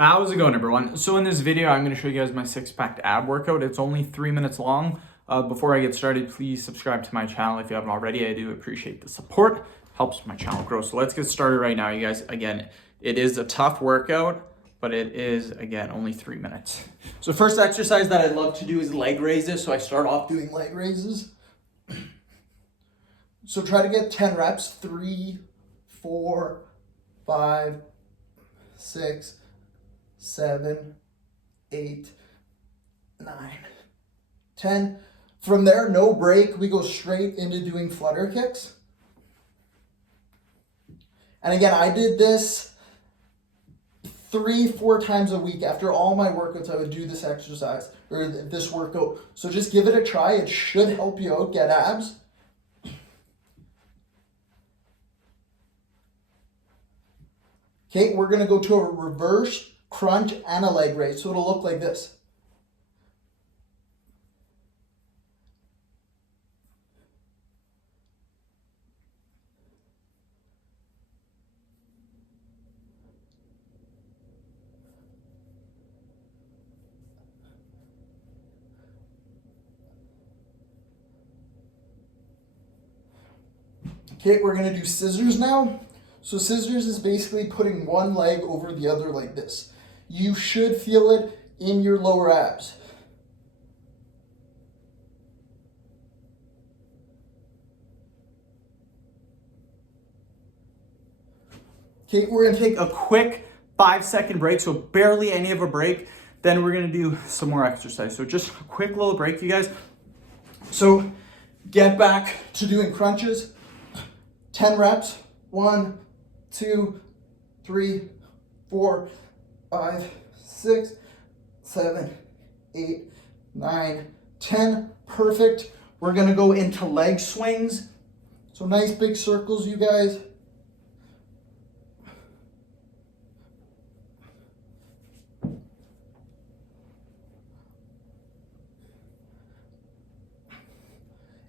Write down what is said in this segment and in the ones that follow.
How's it going, everyone? So in this video, I'm going to show you guys my six-pack ab workout. It's only 3 minutes long. Before I get started, please subscribe to my channel if you haven't already. I do appreciate the support. Helps my channel grow. So let's get started right now, you guys. Again, it is a tough workout, but it is, again, only 3 minutes. So first exercise that I'd love to do is leg raises. So I start off doing leg raises. So try to get 10 reps, 3, 4, 5, 6, 7, 8, 9, 10. From there, no break. We go straight into doing flutter kicks. And again, I did this 3-4 times a week. After all my workouts, I would do this exercise or this workout. So just give it a try. It should help you out, get abs. Okay, we're going to go to a reverse crunch and a leg raise. So it'll look like this. Okay, we're going to do scissors now. So scissors is basically putting one leg over the other like this. You should feel it in your lower abs. Okay, we're going to take a quick 5-second break, so barely any of a break. Then we're going to do some more exercise. So just a quick little break, you guys. So get back to doing crunches. 10 reps. 1, 2, 3, 4, 5, 6, 7, 8, 9, 10. Perfect. We're going to go into leg swings. So nice big circles, you guys.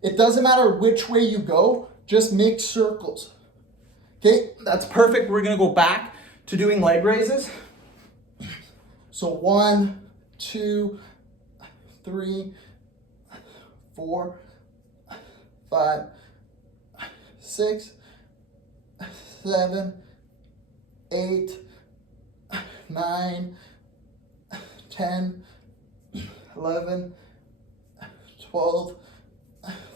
It doesn't matter which way you go, just make circles. Okay, that's perfect. We're gonna go back to doing leg raises. So 1, 2, 3, 4, 5, 6, 7, 8, 9, 10, 11, 12,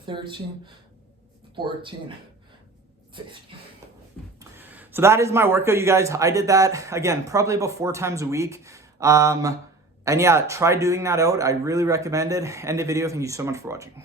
13, 14, 15. So that is my workout, you guys. I did that, again, probably about 4 times a week. And yeah, try doing that out. I really recommend it. End the video. Thank you so much for watching.